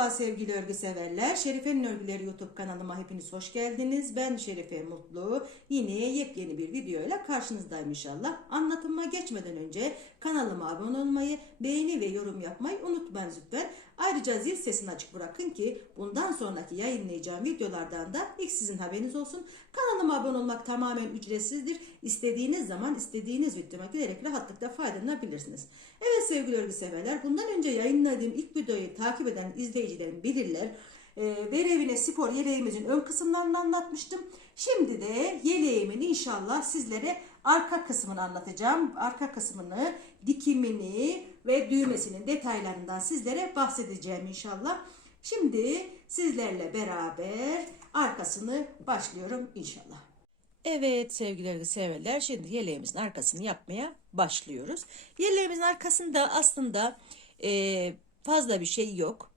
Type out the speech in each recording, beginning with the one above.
Merhaba sevgili örgü severler. Şerife'nin Örgüleri YouTube kanalıma hepiniz hoş geldiniz. Ben Şerife Mutlu. Yine yepyeni bir videoyla karşınızdayım inşallah. Anlatıma geçmeden önce kanalıma abone olmayı, beğeni ve yorum yapmayı unutmayın lütfen. Ayrıca zil sesini açık bırakın ki bundan sonraki yayınlayacağım videolardan da ilk sizin haberiniz olsun. Kanalıma abone olmak tamamen ücretsizdir. İstediğiniz zaman istediğiniz videoma giderek rahatlıkla faydalanabilirsiniz. Evet sevgili örgü severler bundan önce yayınladığım ilk videoyu takip eden izleyicilerim bilirler. E, Verevine spor yeleğimizin ön kısımlarını anlatmıştım. Şimdi de yeleğimin inşallah sizlere arka kısmını anlatacağım. Arka kısmını, dikimini ve düğmesinin detaylarından sizlere bahsedeceğim inşallah. Şimdi sizlerle beraber arkasını başlıyorum inşallah. Evet sevgili severler şimdi yeleğimizin arkasını yapmaya başlıyoruz. Yeleğimizin arkasında aslında e, fazla bir şey yok.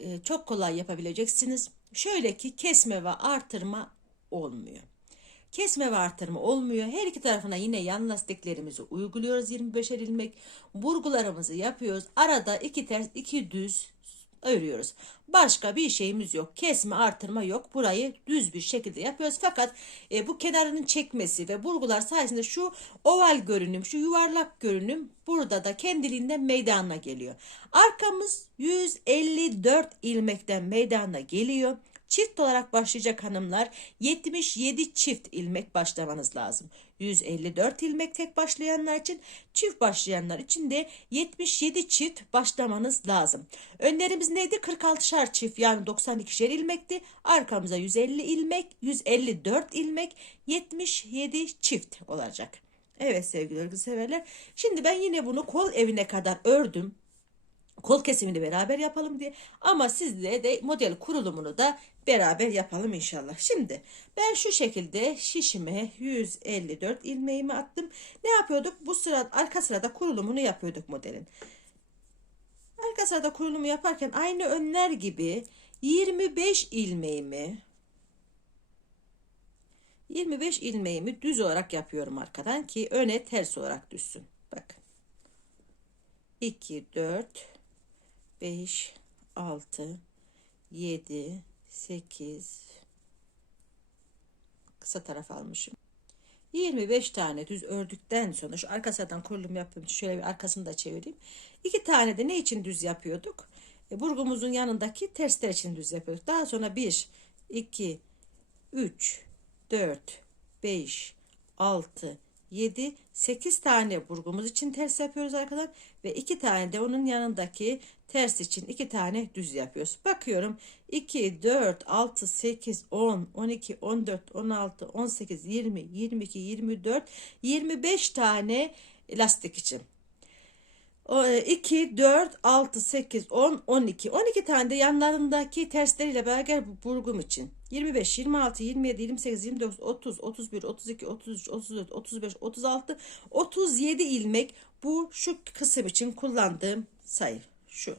E, çok kolay yapabileceksiniz. Şöyle ki kesme ve artırma olmuyor. Kesme ve artırma olmuyor. Her iki tarafına yine yan lastiklerimizi uyguluyoruz 25'er ilmek. Burgularımızı yapıyoruz. Arada iki ters iki düz örüyoruz. Başka bir şeyimiz yok. Kesme artırma yok. Burayı düz bir şekilde yapıyoruz. Fakat e, bu kenarının çekmesi ve burgular sayesinde şu oval görünüm, şu yuvarlak görünüm burada da kendiliğinden meydana geliyor. Arkamız 154 ilmekten meydana geliyor. Çift olarak başlayacak hanımlar 77 çift ilmek başlamanız lazım. 154 ilmek tek başlayanlar için çift başlayanlar için de 77 çift başlamanız lazım. Önlerimiz neydi? 46'şar çift yani 92'şer ilmekti. Arkamıza 150 ilmek, 154 ilmek, 77 çift olacak. Evet sevgili örgü severler. Şimdi ben yine bunu kol evine kadar ördüm kol kesimini beraber yapalım diye. Ama sizle de model kurulumunu da beraber yapalım inşallah. Şimdi ben şu şekilde şişime 154 ilmeğimi attım. Ne yapıyorduk? Bu sırada arka sırada kurulumunu yapıyorduk modelin. Arka sırada kurulumu yaparken aynı önler gibi 25 ilmeğimi 25 ilmeğimi düz olarak yapıyorum arkadan ki öne ters olarak düşsün. Bakın. 2 4 5 6 7 8 kısa taraf almışım. 25 tane düz ördükten sonra şu arka sıradan kurulum için şöyle bir arkasını da çevireyim. İki tane de ne için düz yapıyorduk? E, burgumuzun yanındaki tersler için düz yapıyorduk. Daha sonra 1, 2, 3, 4, 5, 6, 7, 8 tane burgumuz için ters yapıyoruz arkadan ve 2 tane de onun yanındaki ters için 2 tane düz yapıyoruz. Bakıyorum 2, 4, 6, 8, 10, 12, 14, 16, 18, 20, 22, 24, 25 tane lastik için. 2, 4, 6, 8, 10, 12. 12 tane de yanlarındaki tersleriyle beraber bu burgum için. 25, 26, 27, 28, 29, 30, 31, 32, 33, 34, 35, 36, 37 ilmek bu şu kısım için kullandığım sayı. Şu.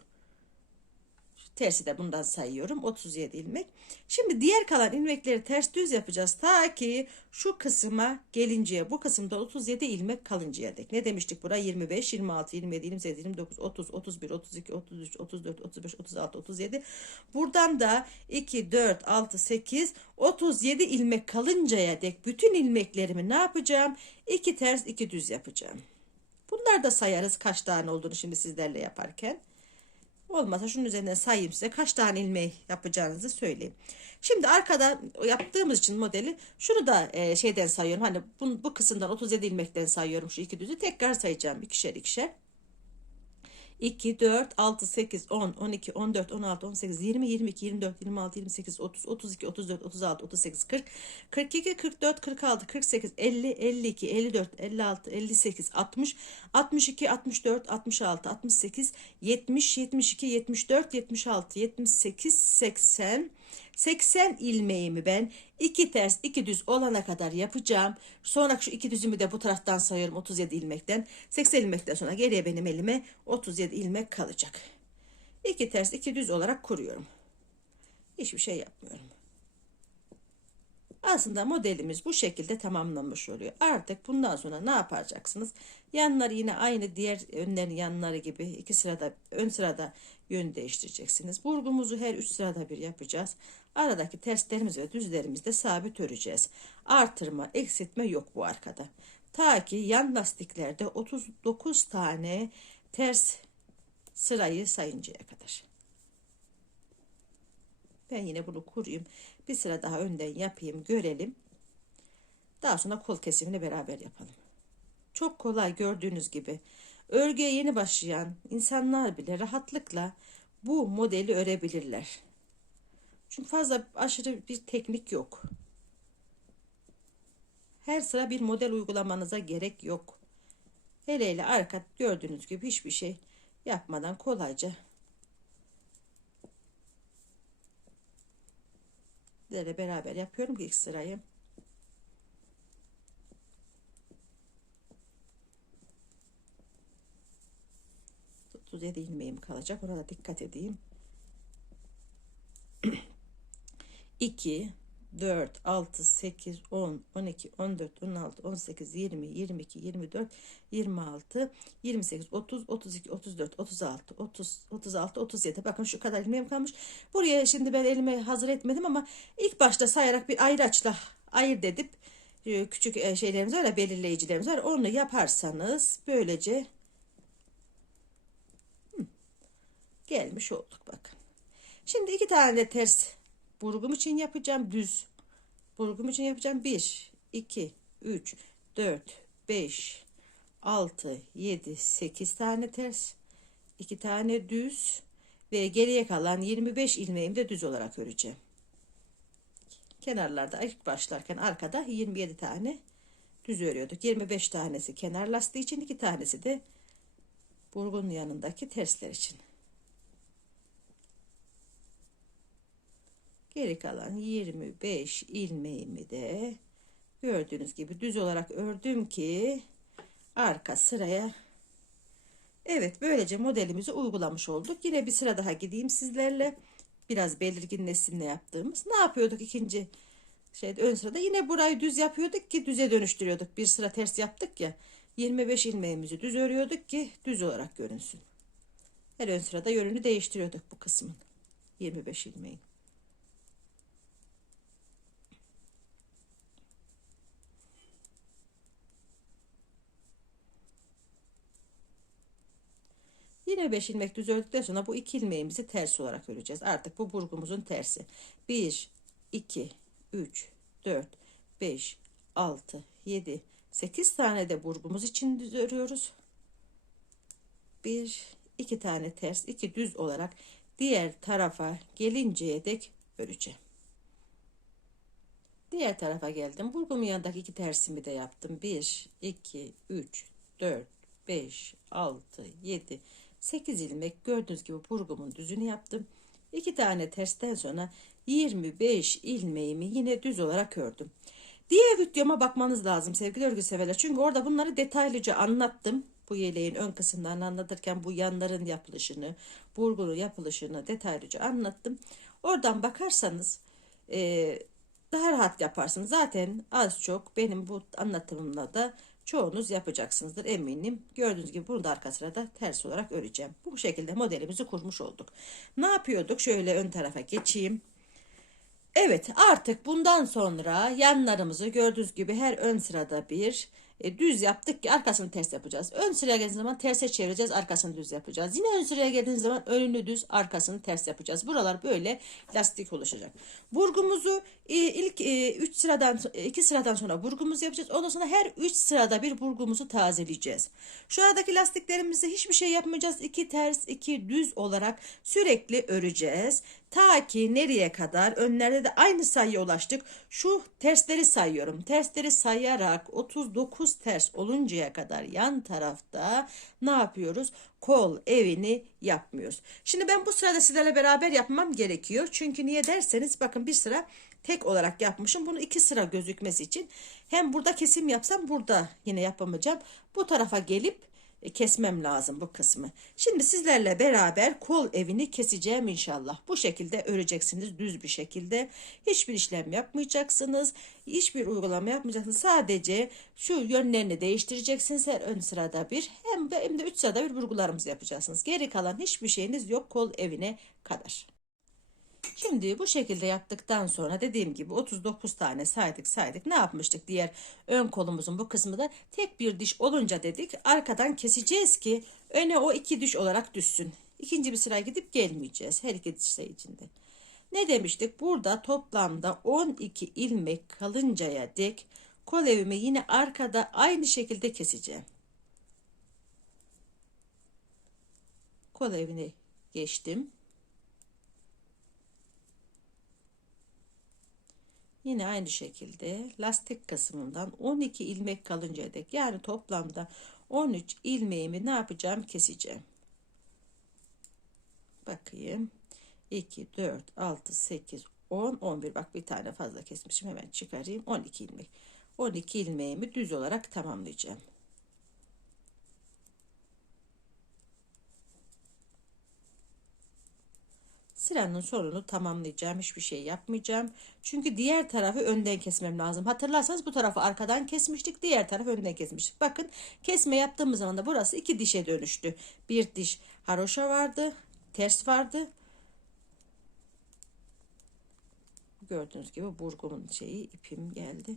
Tersi de bundan sayıyorum. 37 ilmek. Şimdi diğer kalan ilmekleri ters düz yapacağız. Ta ki şu kısma gelinceye bu kısımda 37 ilmek kalıncaya dek. Ne demiştik buraya? 25, 26, 27, 28, 29, 30, 31, 32, 33, 34, 35, 36, 37. Buradan da 2, 4, 6, 8, 37 ilmek kalıncaya dek bütün ilmeklerimi ne yapacağım? 2 ters 2 düz yapacağım. Bunlar da sayarız kaç tane olduğunu şimdi sizlerle yaparken. Olmasa şunun üzerinden sayayım size kaç tane ilmeği yapacağınızı söyleyeyim. Şimdi arkada yaptığımız için modeli şunu da e, şeyden sayıyorum. Hani bu, bu kısımdan 37 ilmekten sayıyorum şu iki düzü. Tekrar sayacağım ikişer ikişer. 2, 4, 6, 8, 10, 12, 14, 16, 18, 20, 22, 24, 26, 28, 30, 32, 34, 36, 38, 40, 42, 44, 46, 48, 50, 52, 54, 56, 58, 60, 62, 64, 66, 68, 70, 72, 74, 76, 78, 80, 80 ilmeğimi ben iki ters iki düz olana kadar yapacağım. Sonra şu iki düzümü de bu taraftan sayıyorum 37 ilmekten. 80 ilmekten sonra geriye benim elime 37 ilmek kalacak. İki ters iki düz olarak kuruyorum. Hiçbir şey yapmıyorum. Aslında modelimiz bu şekilde tamamlanmış oluyor. Artık bundan sonra ne yapacaksınız? Yanları yine aynı diğer önlerin yanları gibi iki sırada ön sırada yön değiştireceksiniz. Burgumuzu her üç sırada bir yapacağız. Aradaki terslerimiz ve düzlerimizi de sabit öreceğiz. Artırma, eksiltme yok bu arkada. Ta ki yan lastiklerde 39 tane ters sırayı sayıncaya kadar. Ben yine bunu kurayım. Bir sıra daha önden yapayım, görelim. Daha sonra kol kesimini beraber yapalım. Çok kolay gördüğünüz gibi. Örgüye yeni başlayan insanlar bile rahatlıkla bu modeli örebilirler. Çünkü fazla aşırı bir teknik yok. Her sıra bir model uygulamanıza gerek yok. Hele hele arka gördüğünüz gibi hiçbir şey yapmadan kolayca Sizlerle beraber yapıyorum ilk sırayı. Tuz ilmeğim kalacak. Ona da dikkat edeyim. 2 4 6 8 10 12 14 16 18 20 22 24 26 28 30 32 34 36 30 36 37 bakın şu kadar ilmeğim kalmış. Buraya şimdi ben elime hazır etmedim ama ilk başta sayarak bir ayrı açla ayır dedip e, küçük e, şeylerimiz var ya belirleyicilerimiz var. Onu yaparsanız böylece gelmiş olduk bakın. Şimdi iki tane de ters burgum için yapacağım düz. Burgum için yapacağım 1 2 3 4 5 6 7 8 tane ters 2 tane düz ve geriye kalan 25 ilmeğimi de düz olarak öreceğim. Kenarlarda ilk başlarken arkada 27 tane düz örüyorduk. 25 tanesi kenar lastiği için 2 tanesi de burgun yanındaki tersler için Geri kalan 25 ilmeğimi de gördüğünüz gibi düz olarak ördüm ki arka sıraya Evet böylece modelimizi uygulamış olduk. Yine bir sıra daha gideyim sizlerle. Biraz belirginleşsin ne yaptığımız. Ne yapıyorduk ikinci şeyde ön sırada? Yine burayı düz yapıyorduk ki düze dönüştürüyorduk. Bir sıra ters yaptık ya. 25 ilmeğimizi düz örüyorduk ki düz olarak görünsün. Her ön sırada yönünü değiştiriyorduk bu kısmın. 25 ilmeğin. Yine 5 ilmek düz ördükten sonra bu iki ilmeğimizi ters olarak öreceğiz. Artık bu burgumuzun tersi. 1, 2, 3, 4, 5, 6, 7, 8 tane de burgumuz için düz örüyoruz. 1, 2 tane ters, 2 düz olarak diğer tarafa gelinceye dek öreceğim. Diğer tarafa geldim. Burgumun yanındaki iki tersimi de yaptım. 1, 2, 3, 4, 5, 6, 7, 8 ilmek gördüğünüz gibi burgumun düzünü yaptım. 2 tane tersten sonra 25 ilmeğimi yine düz olarak ördüm. Diğer videoma bakmanız lazım sevgili örgü severler. Çünkü orada bunları detaylıca anlattım. Bu yeleğin ön kısımlarını anlatırken bu yanların yapılışını, burgunun yapılışını detaylıca anlattım. Oradan bakarsanız e, daha rahat yaparsınız. Zaten az çok benim bu anlatımımla da çoğunuz yapacaksınızdır eminim. Gördüğünüz gibi bunu da arka sırada ters olarak öreceğim. Bu şekilde modelimizi kurmuş olduk. Ne yapıyorduk? Şöyle ön tarafa geçeyim. Evet artık bundan sonra yanlarımızı gördüğünüz gibi her ön sırada bir e, düz yaptık ki arkasını ters yapacağız. Ön sıraya geldiğiniz zaman terse çevireceğiz arkasını düz yapacağız. Yine ön sıraya geldiğiniz zaman önünü düz arkasını ters yapacağız. Buralar böyle lastik oluşacak. Burgumuzu e, ilk 3 e, sıradan 2 sıradan sonra burgumuzu yapacağız. Ondan sonra her 3 sırada bir burgumuzu tazeleyeceğiz. Şu aradaki lastiklerimizi hiçbir şey yapmayacağız. 2 ters 2 düz olarak sürekli öreceğiz. Ta ki nereye kadar önlerde de aynı sayıya ulaştık. Şu tersleri sayıyorum. Tersleri sayarak 39 ters oluncaya kadar yan tarafta ne yapıyoruz? Kol evini yapmıyoruz. Şimdi ben bu sırada sizlerle beraber yapmam gerekiyor. Çünkü niye derseniz bakın bir sıra tek olarak yapmışım. Bunu iki sıra gözükmesi için hem burada kesim yapsam burada yine yapamayacağım. Bu tarafa gelip kesmem lazım bu kısmı. Şimdi sizlerle beraber kol evini keseceğim inşallah. Bu şekilde öreceksiniz düz bir şekilde. Hiçbir işlem yapmayacaksınız. Hiçbir uygulama yapmayacaksınız. Sadece şu yönlerini değiştireceksiniz her ön sırada bir. Hem de, hem de üç sırada bir vurgularımızı yapacaksınız. Geri kalan hiçbir şeyiniz yok kol evine kadar. Şimdi bu şekilde yaptıktan sonra dediğim gibi 39 tane saydık saydık. Ne yapmıştık diğer ön kolumuzun bu kısmı da tek bir diş olunca dedik arkadan keseceğiz ki öne o iki diş olarak düşsün. İkinci bir sıraya gidip gelmeyeceğiz her iki diş içinde. Ne demiştik? Burada toplamda 12 ilmek kalıncaya dek kol evimi yine arkada aynı şekilde keseceğim. Kol evine geçtim. Yine aynı şekilde lastik kısmından 12 ilmek kalıncaya dek yani toplamda 13 ilmeğimi ne yapacağım keseceğim. Bakayım. 2, 4, 6, 8, 10, 11. Bak bir tane fazla kesmişim. Hemen çıkarayım. 12 ilmek. 12 ilmeğimi düz olarak tamamlayacağım. Sıranın sonunu tamamlayacağım. Hiçbir şey yapmayacağım. Çünkü diğer tarafı önden kesmem lazım. Hatırlarsanız bu tarafı arkadan kesmiştik. Diğer tarafı önden kesmiştik. Bakın kesme yaptığımız zaman da burası iki dişe dönüştü. Bir diş haroşa vardı. Ters vardı. Gördüğünüz gibi burgumun şeyi ipim geldi.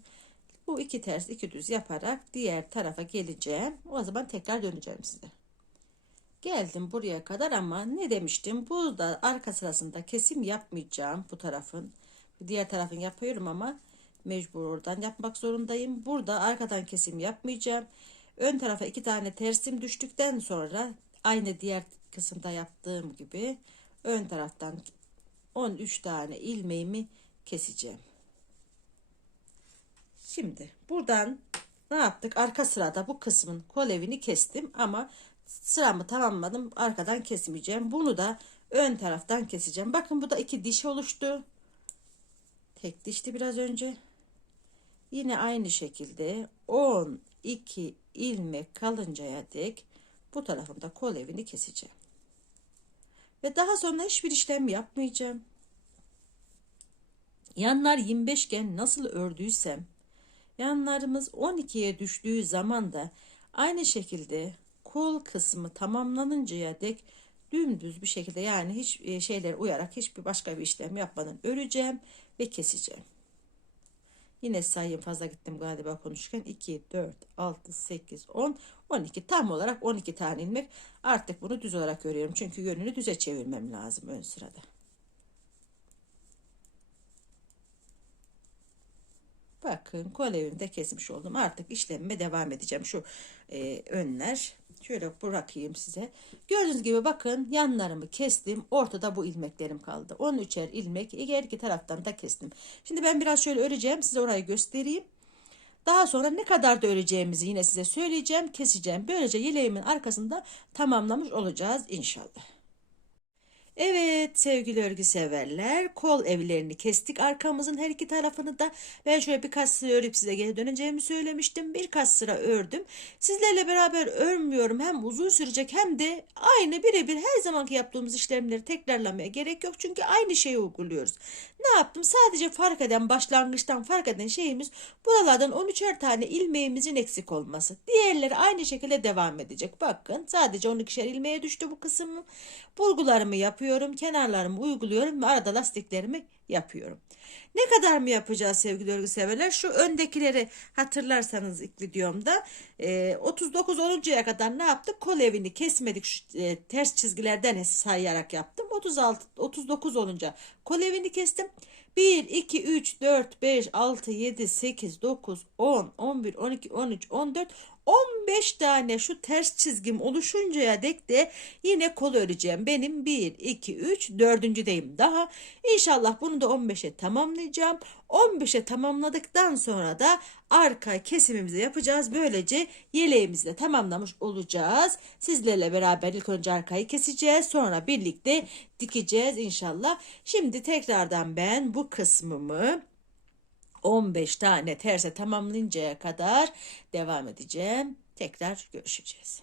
Bu iki ters iki düz yaparak diğer tarafa geleceğim. O zaman tekrar döneceğim size. Geldim buraya kadar ama ne demiştim? Burada arka sırasında kesim yapmayacağım bu tarafın. Diğer tarafın yapıyorum ama mecbur oradan yapmak zorundayım. Burada arkadan kesim yapmayacağım. Ön tarafa iki tane tersim düştükten sonra aynı diğer kısımda yaptığım gibi ön taraftan 13 tane ilmeğimi keseceğim. Şimdi buradan ne yaptık? Arka sırada bu kısmın kol evini kestim ama sıramı tamamladım. Arkadan kesmeyeceğim. Bunu da ön taraftan keseceğim. Bakın bu da iki diş oluştu. Tek dişti biraz önce. Yine aynı şekilde 12 ilmek kalıncaya dek bu tarafında kol evini keseceğim. Ve daha sonra hiçbir işlem yapmayacağım. Yanlar 25 iken nasıl ördüysem yanlarımız 12'ye düştüğü zaman da aynı şekilde kol kısmı tamamlanıncaya dek dümdüz bir şekilde yani hiç e, şeyler uyarak hiçbir başka bir işlem yapmadan öreceğim ve keseceğim. Yine sayayım fazla gittim galiba konuşurken 2, 4, 6, 8, 10, 12 tam olarak 12 tane ilmek artık bunu düz olarak örüyorum. Çünkü yönünü düze çevirmem lazım ön sırada. Bakın kol evimde kesmiş oldum. Artık işlemime devam edeceğim. Şu e, önler şöyle bırakayım size. Gördüğünüz gibi bakın yanlarımı kestim. Ortada bu ilmeklerim kaldı. 13'er ilmek her iki taraftan da kestim. Şimdi ben biraz şöyle öreceğim. Size orayı göstereyim. Daha sonra ne kadar da öreceğimizi yine size söyleyeceğim. Keseceğim. Böylece yeleğimin arkasında tamamlamış olacağız inşallah. Evet sevgili örgü severler kol evlerini kestik arkamızın her iki tarafını da. Ben şöyle birkaç sıra örüp size geri döneceğimi söylemiştim. Birkaç sıra ördüm. Sizlerle beraber örmüyorum. Hem uzun sürecek hem de aynı birebir her zamanki yaptığımız işlemleri tekrarlamaya gerek yok. Çünkü aynı şeyi uyguluyoruz. Ne yaptım? Sadece fark eden başlangıçtan fark eden şeyimiz buralardan 13'er tane ilmeğimizin eksik olması. Diğerleri aynı şekilde devam edecek. Bakın sadece 12'şer ilmeğe düştü bu kısmı burgularımı yapıyorum yapıyorum. Kenarlarımı uyguluyorum ve arada lastiklerimi yapıyorum. Ne kadar mı yapacağız sevgili örgü severler? Şu öndekileri hatırlarsanız ilk videomda e, 39 oluncaya kadar ne yaptık? Kol evini kesmedik şu e, ters çizgilerden sayarak yaptım. 36 39 olunca kol evini kestim. 1, 2, 3, 4, 5, 6, 7, 8, 9, 10, 11, 12, 13, 14, 15 tane şu ters çizgim oluşuncaya dek de yine kol öreceğim. Benim 1, 2, 3, 4. daha. İnşallah bunu da 15'e tamamlayacağım. 15'e tamamladıktan sonra da arka kesimimizi yapacağız. Böylece yeleğimizi de tamamlamış olacağız. Sizlerle beraber ilk önce arkayı keseceğiz. Sonra birlikte dikeceğiz inşallah. Şimdi tekrardan ben bu kısmımı 15 tane terse tamamlayıncaya kadar devam edeceğim. Tekrar görüşeceğiz.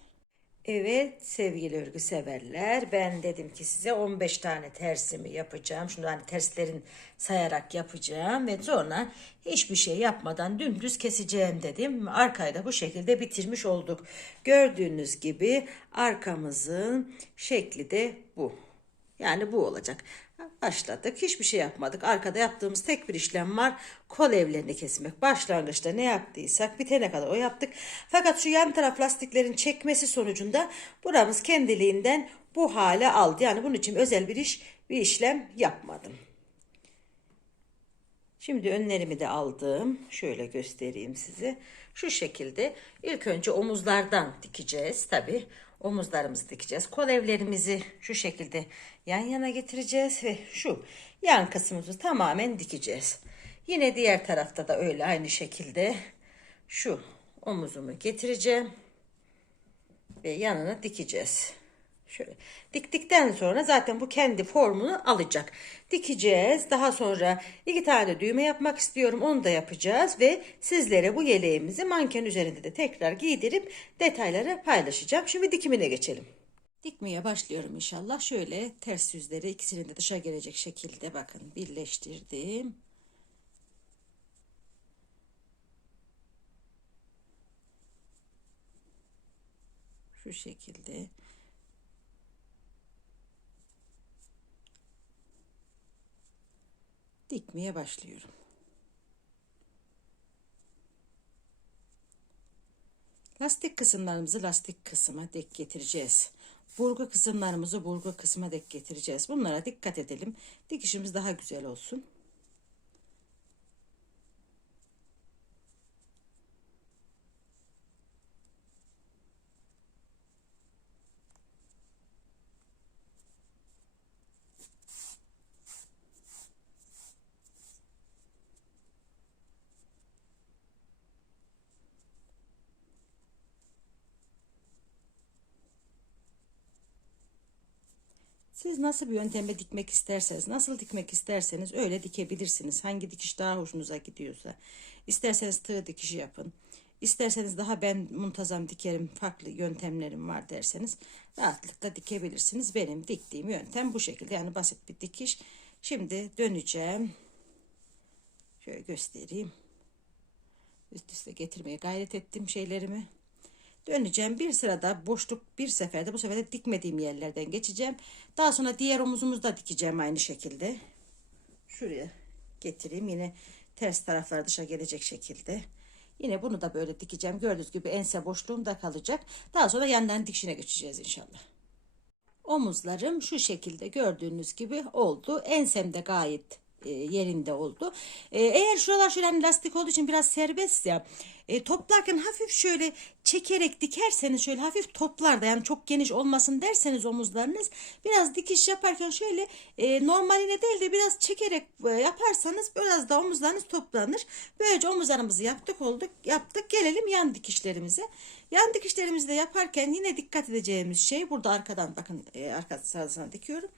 Evet sevgili örgü severler ben dedim ki size 15 tane tersimi yapacağım. Şunu hani terslerin sayarak yapacağım ve sonra hiçbir şey yapmadan dümdüz keseceğim dedim. Arkayı da bu şekilde bitirmiş olduk. Gördüğünüz gibi arkamızın şekli de bu. Yani bu olacak. Başladık. Hiçbir şey yapmadık. Arkada yaptığımız tek bir işlem var. Kol evlerini kesmek. Başlangıçta ne yaptıysak bitene kadar o yaptık. Fakat şu yan taraf lastiklerin çekmesi sonucunda buramız kendiliğinden bu hale aldı. Yani bunun için özel bir iş, bir işlem yapmadım. Şimdi önlerimi de aldım. Şöyle göstereyim size. Şu şekilde ilk önce omuzlardan dikeceğiz. Tabi omuzlarımızı dikeceğiz. Kol evlerimizi şu şekilde yan yana getireceğiz ve şu yan kısmımızı tamamen dikeceğiz. Yine diğer tarafta da öyle aynı şekilde şu omuzumu getireceğim ve yanına dikeceğiz. Şöyle diktikten sonra zaten bu kendi formunu alacak. Dikeceğiz. Daha sonra iki tane düğme yapmak istiyorum. Onu da yapacağız ve sizlere bu yeleğimizi manken üzerinde de tekrar giydirip detayları paylaşacağım. Şimdi dikimine geçelim. Dikmeye başlıyorum inşallah. Şöyle ters yüzleri ikisinin de dışa gelecek şekilde bakın birleştirdim. Şu şekilde. Dikmeye başlıyorum. Lastik kısımlarımızı lastik kısma dek getireceğiz. Burgu kısımlarımızı burgu kısma dek getireceğiz. Bunlara dikkat edelim. Dikişimiz daha güzel olsun. Siz nasıl bir yöntemle dikmek isterseniz, nasıl dikmek isterseniz öyle dikebilirsiniz. Hangi dikiş daha hoşunuza gidiyorsa. İsterseniz tığ dikişi yapın. İsterseniz daha ben muntazam dikerim, farklı yöntemlerim var derseniz rahatlıkla dikebilirsiniz. Benim diktiğim yöntem bu şekilde. Yani basit bir dikiş. Şimdi döneceğim. Şöyle göstereyim. Üst üste getirmeye gayret ettim şeylerimi. Döneceğim bir sırada boşluk bir seferde bu sefer de dikmediğim yerlerden geçeceğim. Daha sonra diğer omuzumuzu da dikeceğim aynı şekilde. Şuraya getireyim yine ters taraflar dışa gelecek şekilde. Yine bunu da böyle dikeceğim. Gördüğünüz gibi ense boşluğum da kalacak. Daha sonra yandan dikişine geçeceğiz inşallah. Omuzlarım şu şekilde gördüğünüz gibi oldu. Ensem de gayet yerinde oldu. E, eğer şuralar şöyle hani lastik olduğu için biraz serbest ya e, toplarken hafif şöyle çekerek dikerseniz şöyle hafif toplar da yani çok geniş olmasın derseniz omuzlarınız biraz dikiş yaparken şöyle e, normaline değil de biraz çekerek e, yaparsanız biraz da omuzlarınız toplanır. Böylece omuzlarımızı yaptık olduk yaptık gelelim yan dikişlerimize. Yan dikişlerimizi de yaparken yine dikkat edeceğimiz şey burada arkadan bakın e, arka sırasına dikiyorum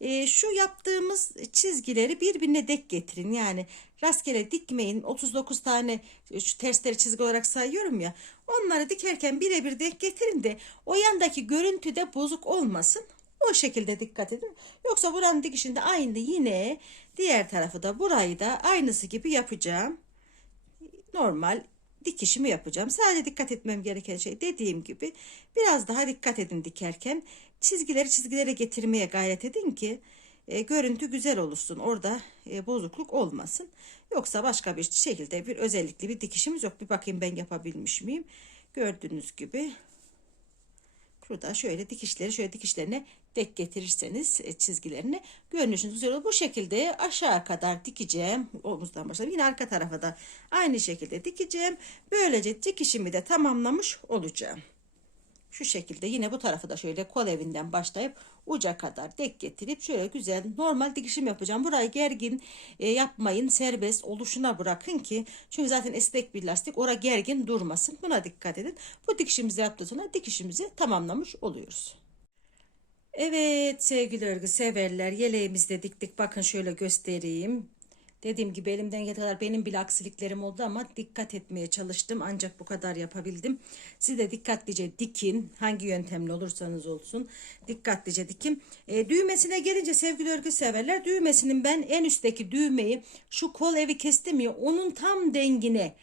e, şu yaptığımız çizgileri birbirine dek getirin. Yani rastgele dikmeyin. 39 tane şu tersleri çizgi olarak sayıyorum ya. Onları dikerken birebir denk getirin de o yandaki görüntü de bozuk olmasın. O şekilde dikkat edin. Yoksa buranın dikişinde aynı yine diğer tarafı da burayı da aynısı gibi yapacağım. Normal dikişimi yapacağım. Sadece dikkat etmem gereken şey dediğim gibi biraz daha dikkat edin dikerken çizgileri çizgilere getirmeye gayret edin ki e, görüntü güzel olsun. Orada e, bozukluk olmasın. Yoksa başka bir şekilde bir özellikli bir dikişimiz yok. Bir bakayım ben yapabilmiş miyim? Gördüğünüz gibi Şurada şöyle dikişleri şöyle dikişlerine dek getirirseniz e, çizgilerini görünüşünüz güzel olur. Bu şekilde aşağı kadar dikeceğim. Omuzdan başlayıp yine arka tarafa da aynı şekilde dikeceğim. Böylece dikişimi de tamamlamış olacağım. Şu şekilde yine bu tarafı da şöyle kol evinden başlayıp uca kadar dek getirip şöyle güzel normal dikişim yapacağım. Burayı gergin e, yapmayın serbest oluşuna bırakın ki çünkü zaten esnek bir lastik ora gergin durmasın. Buna dikkat edin. Bu dikişimizi yaptıktan sonra dikişimizi tamamlamış oluyoruz. Evet sevgili örgü severler yeleğimizi de diktik. Bakın şöyle göstereyim. Dediğim gibi elimden geldiği kadar benim bile aksiliklerim oldu ama dikkat etmeye çalıştım. Ancak bu kadar yapabildim. Siz de dikkatlice dikin. Hangi yöntemle olursanız olsun. Dikkatlice dikin. E, düğmesine gelince sevgili örgü severler. Düğmesinin ben en üstteki düğmeyi şu kol evi kestim ya onun tam dengine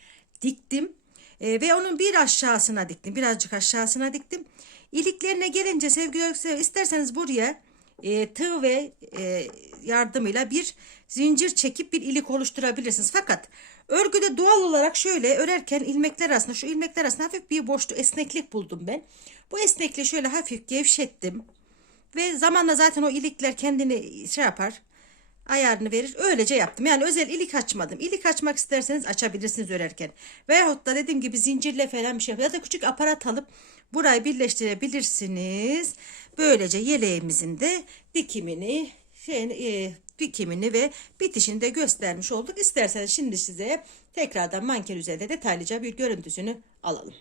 diktim. E, ve onun bir aşağısına diktim. Birazcık aşağısına diktim. İliklerine gelince sevgili severler isterseniz buraya e, tığ ve e, yardımıyla bir zincir çekip bir ilik oluşturabilirsiniz. Fakat örgüde doğal olarak şöyle örerken ilmekler arasında şu ilmekler arasında hafif bir boşluk esneklik buldum ben. Bu esnekliği şöyle hafif gevşettim. Ve zamanla zaten o ilikler kendini şey yapar ayarını verir. Öylece yaptım. Yani özel ilik açmadım. İlik açmak isterseniz açabilirsiniz örerken. Veyahut da dediğim gibi zincirle falan bir şey ya da küçük aparat alıp burayı birleştirebilirsiniz. Böylece yeleğimizin de dikimini şey, e, dikimini ve bitişini de göstermiş olduk. İsterseniz şimdi size tekrardan manken üzerinde detaylıca bir görüntüsünü alalım.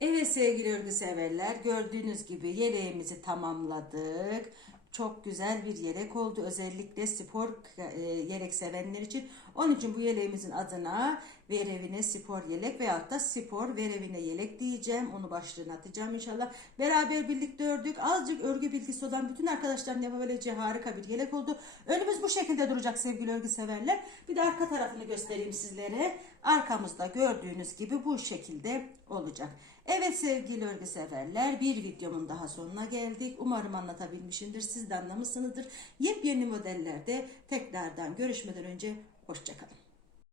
Evet sevgili örgü severler gördüğünüz gibi yeleğimizi tamamladık. Çok güzel bir yelek oldu. Özellikle spor e, yelek sevenler için. Onun için bu yeleğimizin adına verevine spor yelek veyahut da spor verevine yelek diyeceğim. Onu başlığına atacağım inşallah. Beraber birlikte ördük. Azıcık örgü bilgisi olan bütün arkadaşların yapabileceği harika bir yelek oldu. Önümüz bu şekilde duracak sevgili örgü severler. Bir de arka tarafını göstereyim sizlere. Arkamızda gördüğünüz gibi bu şekilde olacak. Evet sevgili örgü severler bir videomun daha sonuna geldik. Umarım anlatabilmişimdir. Siz de anlamışsınızdır. Yepyeni modellerde tekrardan görüşmeden önce hoşçakalın.